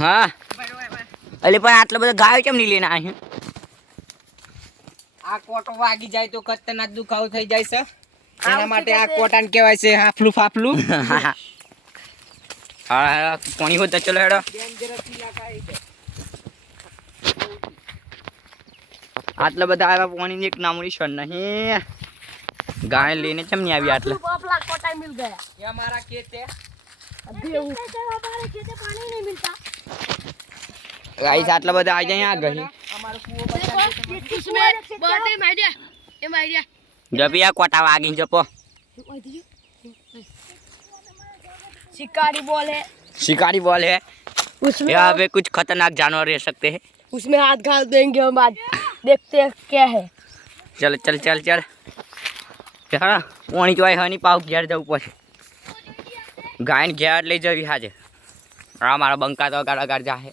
हाँ अरे पर आटला બધા ગાયો કેમ નહીં લઈને આવ્યો? આ કોટો વાગી જાય તો ખતરનાક દુખાવો થઈ જાય છે. એના માટે આ કોટાને કહેવાય છે હાફલું ફાફલું. હા પાણી હોતા ચલો હેડો. આટલા બધા આવ્યા પાણીની એક નામની ક્ષણ નહીં. ગાય લઈને કેમ નહીં આવી આટલા? बापला कोटा मिल गया। ये हमारा खेत है. अभी हमारे खेत में पानी नहीं मिलता। ગાઈસ આટલા બધા આવી જાય આ ગઈ. हमारा कुआं बचा देखो इसमें बहुत ही माइडिया ये माइडिया જપી આ કોટા વાગી જપો. शिकारी बॉल है शिकारी बॉल है. उसमें यहाँ पे कुछ खतरनाक जानवर रह सकते हैं. उसमें हाथ घाल देंगे हम आज देखते हैं क्या है। चल चल चल चल हाँ पानी जो है नहीं पाव घेर जाऊ પછી ગાયને ઘેર લઈ જવી હાજે. આ મારા બંકા તો ગાડા ગાડ જાહે.